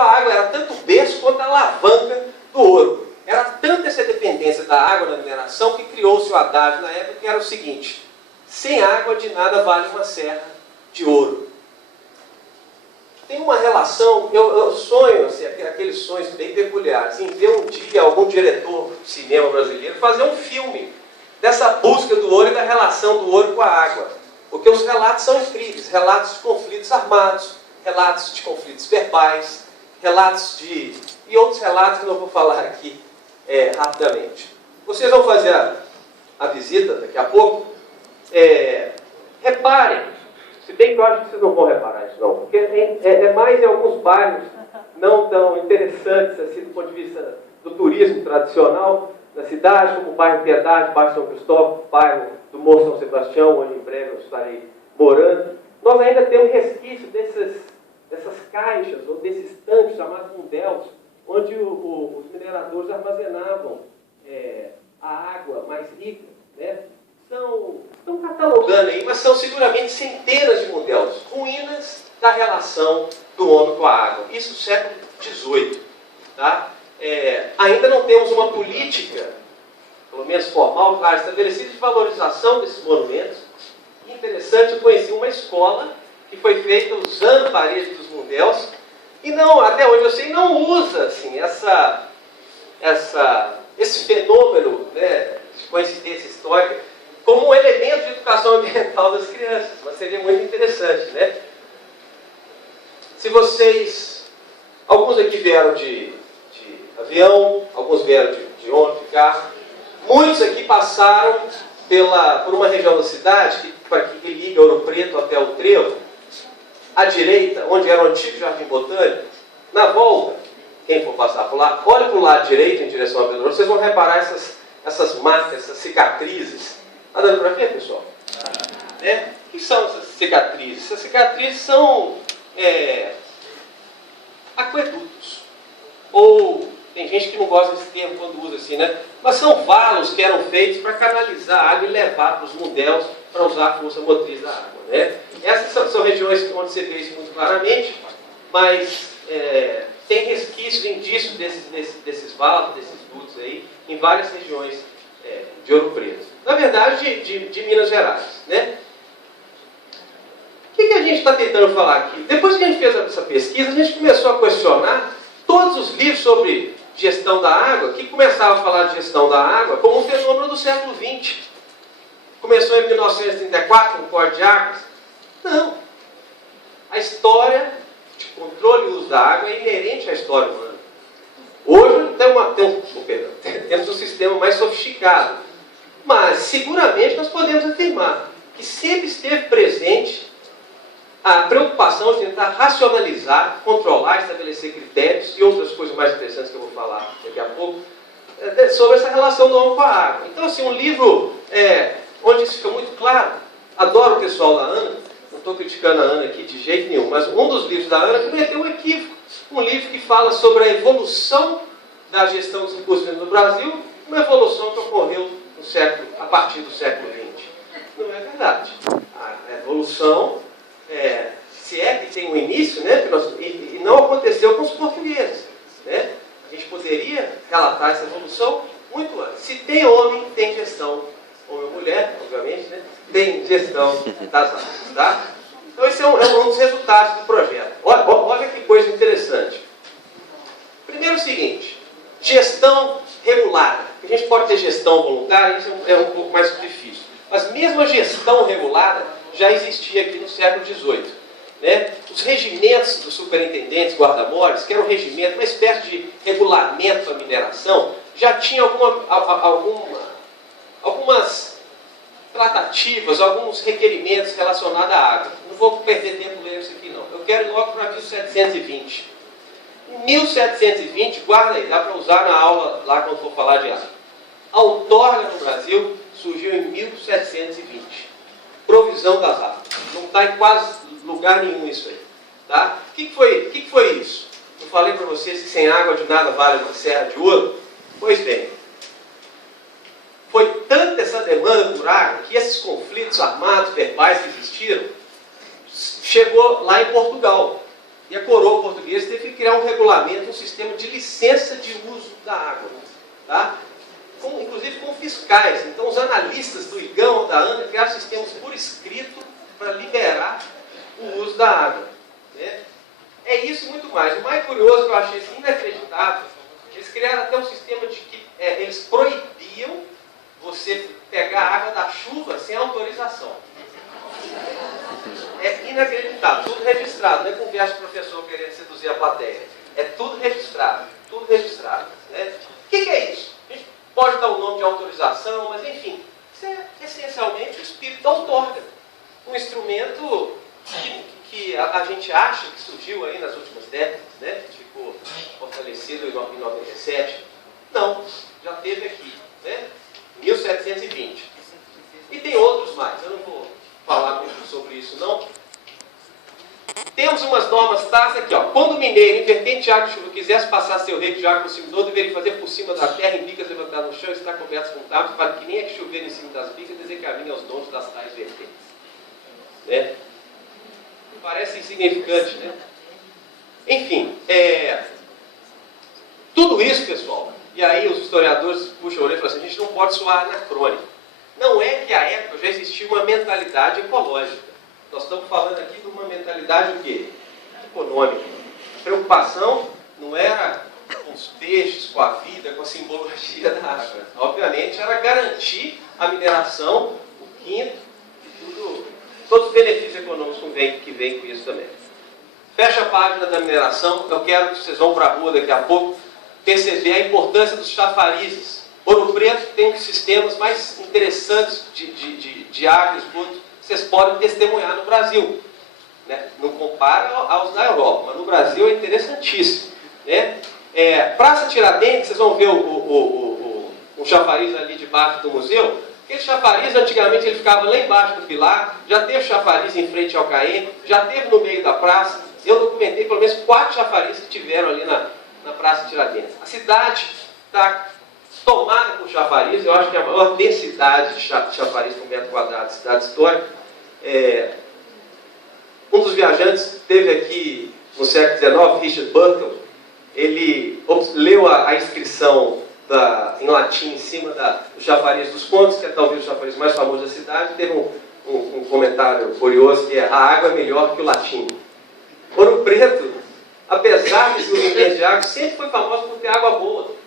a água era tanto o berço quanto a alavanca do ouro. Era tanta essa dependência da água na mineração que criou-se o adágio na época, que era o seguinte: sem água de nada vale uma serra de ouro. Tem uma relação, eu sonho, assim, aqueles sonhos bem peculiares, em ver um dia algum diretor de cinema brasileiro fazer um filme dessa busca do ouro e da relação do ouro com a água. Porque os relatos são incríveis, relatos de conflitos armados, relatos de conflitos verbais, relatos de... e outros relatos que eu não vou falar aqui rapidamente. Vocês vão fazer a visita daqui a pouco. Reparem, se bem que eu acho que vocês não vão reparar isso não, porque é mais em alguns bairros não tão interessantes assim, do ponto de vista do turismo tradicional na cidade, como o bairro Piedade, bairro São Cristóvão, bairro do Morro São Sebastião, onde em breve eu estarei morando. Nós ainda temos resquício dessas caixas, ou desses tanques chamados mundéus, onde os mineradores armazenavam a água mais rica, né? Estão catalogando aí, mas são seguramente centenas de mundéus, ruínas da relação do homem com a água. Isso no século XVIII. Tá? Ainda não temos uma política, pelo menos formal, claro, estabelecida de valorização desses monumentos. Interessante, eu conheci uma escola que foi feita usando a parede dos mundéus, e não, até onde eu sei, não usa assim, esse fenômeno, né, de coincidência histórica como um elemento de educação ambiental das crianças, mas seria muito interessante, né? Se vocês... Alguns aqui vieram de avião, alguns vieram de ônibus, de carro. Muitos aqui passaram por uma região da cidade que liga Ouro Preto até o Trevo, à direita, onde era o antigo Jardim Botânico. Na volta, quem for passar por lá, olhe para o lado direito, em direção a Belo Horizonte, vocês vão reparar essas marcas, essas cicatrizes. Está dando para ver, pessoal? O que são essas cicatrizes? Essas cicatrizes são aquedutos. Ou, tem gente que não gosta desse termo quando usa assim, né? Mas são valos que eram feitos para canalizar a água e levar para os mundéus para usar a força motriz da água, né? Essas são regiões onde você vê isso muito claramente, mas tem resquícios, indícios desses valos, desses dutos aí, em várias regiões de Ouro Preto. Na verdade, de Minas Gerais, né? O que a gente está tentando falar aqui? Depois que a gente fez essa pesquisa, a gente começou a questionar todos os livros sobre gestão da água, que começavam a falar de gestão da água como um fenômeno do século XX. Começou em 1934 com o Código de Águas. Não. A história de controle e uso da água é inerente à história humana. Hoje temos um sistema mais sofisticado, mas seguramente nós podemos afirmar que sempre esteve presente a preocupação de tentar racionalizar, controlar, estabelecer critérios e outras coisas mais interessantes que eu vou falar daqui a pouco, sobre essa relação do homem com a água. Então, assim, um livro onde isso fica muito claro. Adoro o pessoal da ANA, não estou criticando a ANA aqui de jeito nenhum, mas um dos livros da ANA cometeu um equívoco. Um livro que fala sobre a evolução da gestão dos recursos no Brasil, uma evolução que ocorreu a partir do século XX. Não é verdade. A evolução, se é que tem um início, né, e não aconteceu com os portugueses. Né? A gente poderia relatar essa evolução muito antes. Se tem homem, tem gestão. Homem ou mulher, obviamente, né, tem gestão das águas. Tá? Então esse é um dos resultados do projeto. Olha que coisa interessante. Primeiro o seguinte, gestão regulada. A gente pode ter gestão voluntária, isso é um pouco mais difícil. Mas mesmo a gestão regulada já existia aqui no século XVIII. Né? Os regimentos dos superintendentes guarda-mores, que era um regimento, uma espécie de regulamento da mineração, já tinha algumas tratativas, alguns requerimentos relacionados à água. Não vou perder tempo lendo isso aqui, não. Eu quero ir logo para 1720. Em 1720, guarda aí, dá para usar na aula lá quando for falar de água. A outorga no Brasil surgiu em 1720. Provisão das águas. Não está em quase lugar nenhum isso aí. Tá? O que foi isso? Eu falei para vocês que sem água de nada vale uma serra de ouro. Pois bem, foi tanta essa demanda por água que esses conflitos armados, verbais que existiram, chegou lá em Portugal. E a coroa portuguesa teve que criar um regulamento, um sistema de licença de uso da água. Tá? Inclusive com fiscais. Então os analistas do IGAM, da ANA, criaram sistemas por escrito para liberar o uso da água. Né? É isso e muito mais. O mais curioso que eu achei assim, inacreditável, eles criaram até um sistema de que eles proibiam você pegar água da chuva sem autorização. É inacreditável, tudo registrado, não é conversa de professor querendo seduzir a plateia. É tudo registrado, tudo registrado. Né? O que é isso? A gente pode dar o nome de autorização, mas enfim, isso é essencialmente o espírito da outorga. Um instrumento que a gente acha que surgiu aí nas últimas décadas, né? Ficou fortalecido em 97. Não, já teve aqui, né? 1720. E tem outros mais, eu não vou falar muito sobre isso não. Temos umas normas tácitas aqui, ó. Quando o mineiro, em vertente de água de chuva, quisesse passar seu rego de água por cima do outro, deveria fazer por cima da terra, em bicas levantadas no chão, estar cobertas com tábuas, para que nem é que chover em cima das bicas desencaminhe aos donos das tais vertentes. Né? Parece insignificante, né? Enfim, tudo isso, pessoal, e aí os historiadores puxam a orelha e falam assim, a gente não pode soar anacrônico. Não é que à época já existia uma mentalidade ecológica. Nós estamos falando aqui de uma mentalidade o quê? Econômica. A preocupação não era com os peixes, com a vida, com a simbologia da água. Obviamente era garantir a mineração, o quinto e todos os benefícios econômicos que vêm com isso também. Fecha a página da mineração. Eu quero que vocês vão para a rua daqui a pouco perceber a importância dos chafarizes. Ouro Preto tem um dos sistemas mais interessantes de água e esgoto que vocês podem testemunhar no Brasil. Né? Não compara aos da Europa, mas no Brasil é interessantíssimo. Né? Praça Tiradentes, vocês vão ver o chafariz ali debaixo do museu. Aquele chafariz, antigamente, ele ficava lá embaixo do pilar, já teve chafariz em frente ao Caê, já teve no meio da praça. Eu documentei pelo menos 4 chafarizes que tiveram ali na Praça Tiradentes. A cidade está tomada por chafariz, eu acho que a maior densidade de chafariz por metro quadrado de cidade histórica. Um dos viajantes teve aqui no século XIX, Richard Burton, ele leu a inscrição em latim em cima do chafariz dos Condes, que é talvez o chafariz mais famoso da cidade, teve um comentário curioso que a água é melhor que o latim. Ouro Preto, apesar de ser de água, sempre foi famoso por ter água boa.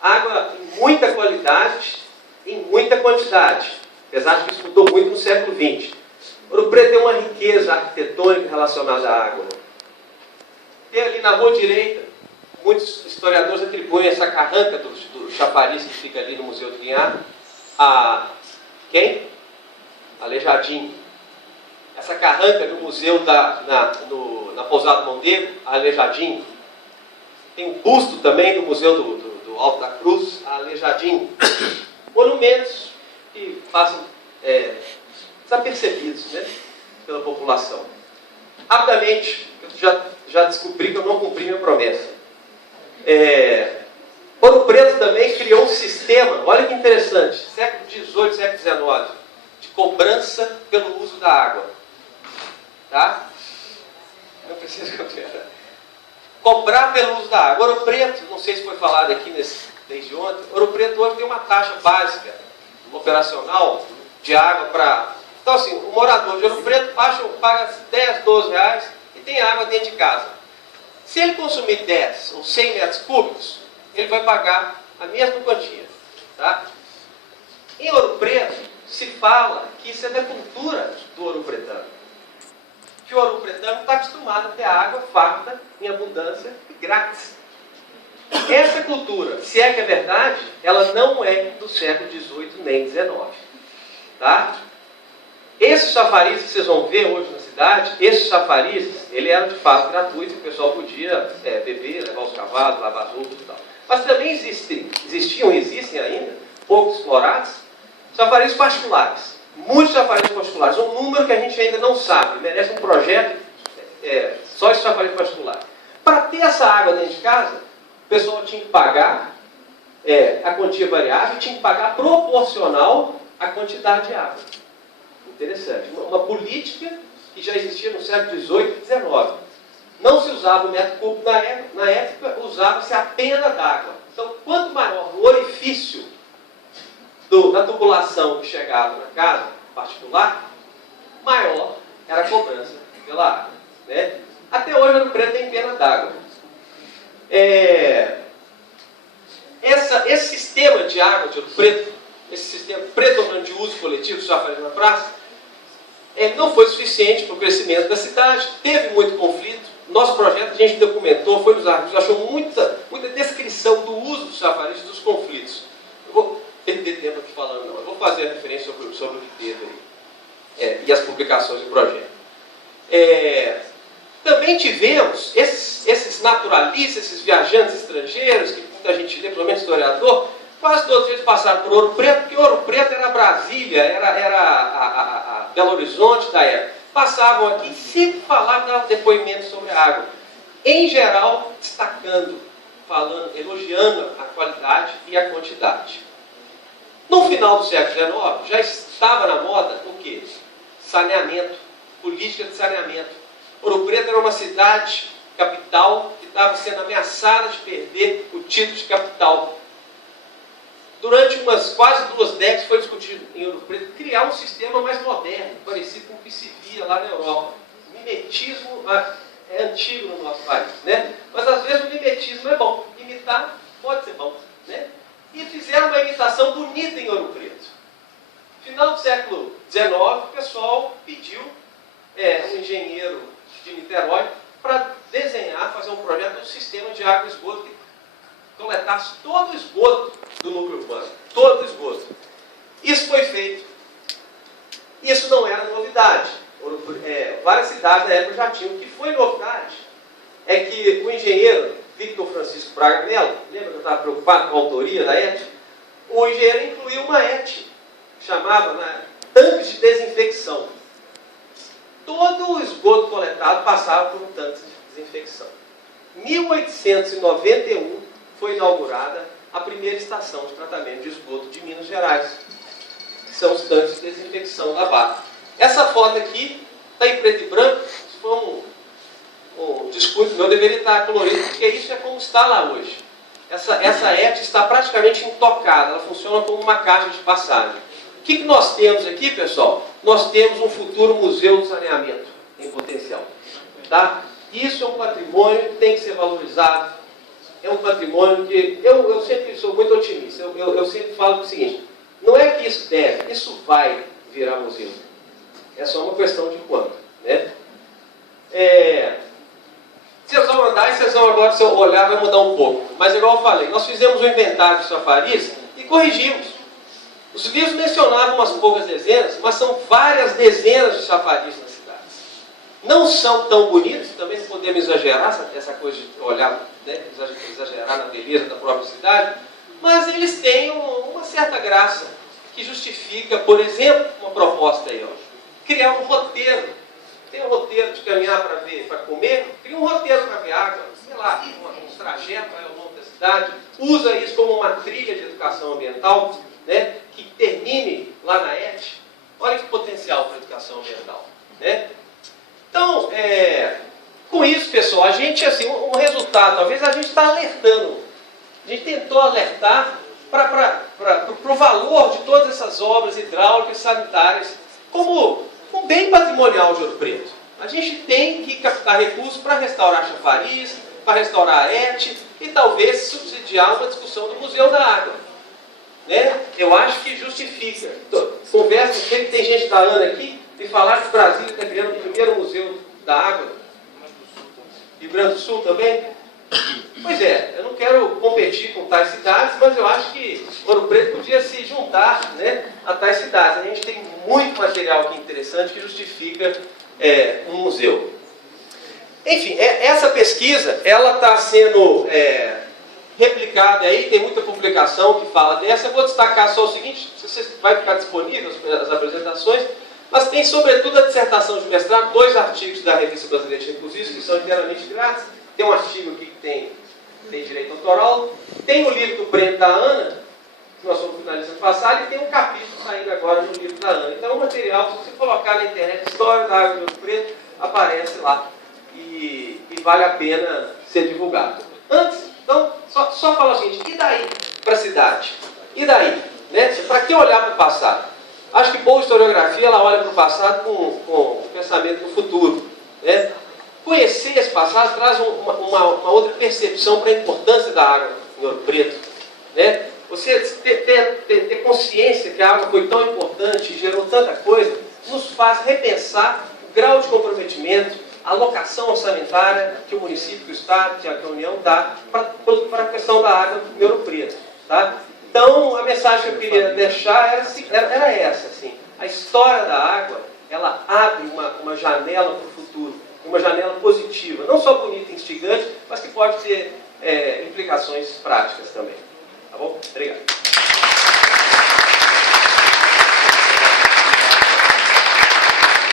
Água em muita qualidade, em muita quantidade, apesar de que isso mudou muito no século XX. Ouro Preto tem uma riqueza arquitetônica relacionada à água. Tem ali na rua direita, muitos historiadores atribuem essa carranca do chafariz que fica ali no Museu do Guinhar a quem? Aleijadinho. Essa carranca no museu na Pousada Mondego, Aleijadinho. Tem um busto também no Museu do Alto da Cruz, Aleijadinho. Monumentos que passam desapercebidos, né, pela população. Rapidamente, eu já descobri que eu não cumpri minha promessa. Ouro Preto também criou um sistema, olha que interessante, século XVIII, século XIX, de cobrança pelo uso da água. Tá? Não precisa conferir. Cobrar pelo uso da água. Ouro Preto, não sei se foi falado aqui desde ontem, Ouro Preto hoje tem uma taxa básica operacional de água para... Então assim, o morador de Ouro Preto paga 10, 12 reais e tem água dentro de casa. Se ele consumir 10 ou 100 metros cúbicos, ele vai pagar a mesma quantia. Tá? Em Ouro Preto, se fala que isso é da cultura do ouro pretano. Que o ouro pretano está acostumado a ter água farta, em abundância e grátis. Essa cultura, se é que é verdade, ela não é do século XVIII nem XIX. Tá? Esses chafarizes que vocês vão ver hoje na cidade, esses chafarizes, ele eram de fato gratuitos, o pessoal podia beber, levar os cavalos, lavar as roupas e tal. Mas também existiam e existem ainda, poucos explorados, chafarizes particulares. Muitos chafarizes particulares, um número que a gente ainda não sabe, merece um projeto só esse chafariz particular. Para ter essa água dentro de casa, o pessoal tinha que pagar a quantia variável, tinha que pagar proporcional à quantidade de água. Interessante. Uma política que já existia no século XVIII e XIX. não se usava o metro cúbico na época, usava-se a pena d'água. Então, quanto maior o orifício da tubulação que chegava na casa particular, maior era a cobrança pela água. Né? Até hoje, Ouro Preto tem pena d'água. Esse sistema de água de Ouro Preto, esse sistema predominante de uso coletivo que já falei na praça, não foi suficiente para o crescimento da cidade, teve muito conflito. Nosso projeto, a gente documentou, foi nos arquivos, achou muita descrição do uso dos chafariz e dos conflitos. Eu vou perder tempo aqui falando, não. Eu vou fazer a referência sobre o que teve aí. E as publicações do projeto. Também tivemos esses naturalistas, esses viajantes estrangeiros, que muita gente lê, pelo menos historiador, quase todos eles passaram por Ouro Preto, porque Ouro Preto era Brasília, era a Belo Horizonte da época. Passavam aqui e sempre falavam, davam depoimentos sobre a água. Em geral, destacando, falando, elogiando a qualidade e a quantidade. No final do século XIX, já estava na moda o quê? Saneamento, política de saneamento. Ouro Preto era uma cidade, capital, que estava sendo ameaçada de perder o título de capital. Durante umas quase 2 décadas foi discutido em Ouro Preto criar um sistema mais moderno, parecido com o que se via lá na Europa. O mimetismo é antigo no nosso país, né? Mas às vezes o mimetismo é bom. Imitar pode ser bom, né? E fizeram uma imitação bonita em Ouro Preto. No final do século XIX, o pessoal pediu um engenheiro de Niterói para desenhar, fazer um projeto de um sistema de água e esgoto que coletasse todo o esgoto do núcleo urbano. Todo o esgoto. Isso foi feito. Isso não era novidade. Várias cidades da época já tinham. O que foi novidade é que o engenheiro Victor Francisco Braga Mello, lembra que eu estava preocupado com a autoria da ET? O engenheiro incluiu uma ET, que chamava tanques de desinfecção. Todo o esgoto coletado passava por um tanque de desinfecção. Em 1891 foi inaugurada a primeira estação de tratamento de esgoto de Minas Gerais, que são os tanques de desinfecção da Barra. Essa foto aqui está em preto e branco. Isso foi um descuido meu, deveria estar colorido, porque isso é como está lá hoje. Essa ET está praticamente intocada, ela funciona como uma caixa de passagem. O que nós temos aqui, pessoal? Nós temos um futuro museu de saneamento em potencial. Tá? Isso é um patrimônio que tem que ser valorizado. É um patrimônio que... Eu sempre sou muito otimista. Eu sempre falo o seguinte: não é que isso deve, isso vai virar museu. É só uma questão de quando. Né? Vocês vão andar e vocês vão agora, se eu olhar, vai mudar um pouco. Mas igual eu falei, nós fizemos um inventário de chafariz e corrigimos. Os livros mencionavam umas poucas dezenas, mas são várias dezenas de chafariz nas cidades. Não são tão bonitos, também não podemos exagerar essa coisa de olhar, né, exagerar na beleza da própria cidade, mas eles têm uma certa graça que justifica, por exemplo, uma proposta aí, criar um roteiro. Tem um roteiro de caminhar para ver, para comer, cria um roteiro para ver água, sei lá, uns trajetos ao longo da cidade, usa isso como uma trilha de educação ambiental, né, que termine lá na ET. Olha que potencial para a educação ambiental. Né? Então, com isso, pessoal, a gente, assim, um resultado, talvez a gente está alertando, a gente tentou alertar para o valor de todas essas obras hidráulicas e sanitárias como um bem patrimonial de Ouro Preto. A gente tem que captar recursos para restaurar chafariz, para restaurar a ET e talvez subsidiar uma discussão do Museu da Água. Né? Eu acho que justifica. Conversa, tem gente da ANA aqui e falar que o Brasil está criando o primeiro museu da água. Rio Grande do Sul também? Pois é, eu não quero competir com tais cidades, mas eu acho que Ouro Preto podia se juntar, né, a tais cidades. A gente tem muito material aqui interessante que justifica um museu. Enfim, essa pesquisa, ela está sendo replicada aí, tem muita publicação que fala dessa. Eu vou destacar só o seguinte: vai ficar disponível as apresentações, mas tem sobretudo a dissertação de mestrado, 2 artigos da Revista Brasileira de Recursos, que são inteiramente grátis. Tem um artigo aqui que tem direito autoral, tem o livro do prêmio da ANA, que nós fomos finalizando passado, e tem um capítulo saindo agora no livro da ANA. Então é um material, se você colocar na internet História da Água de Ouro Preto, aparece lá. E vale a pena ser divulgado. Antes, então, só falar o seguinte, e daí para a cidade? E daí? Né? Para que olhar para o passado? Acho que boa historiografia, ela olha para o passado com o pensamento no futuro. Né? Conhecer esse passado traz uma outra percepção para a importância da água em Ouro Preto. Né? Você ter consciência que a água foi tão importante e gerou tanta coisa, nos faz repensar o grau de comprometimento, a alocação orçamentária que o município, que o Estado, que a União dá para a questão da água em Ouro Preto. Tá? Então, a mensagem que eu queria deixar era essa. Assim, a história da água, ela abre uma janela para o futuro, uma janela positiva, não só bonita e instigante, mas que pode ter implicações práticas também. Tá bom? Obrigado.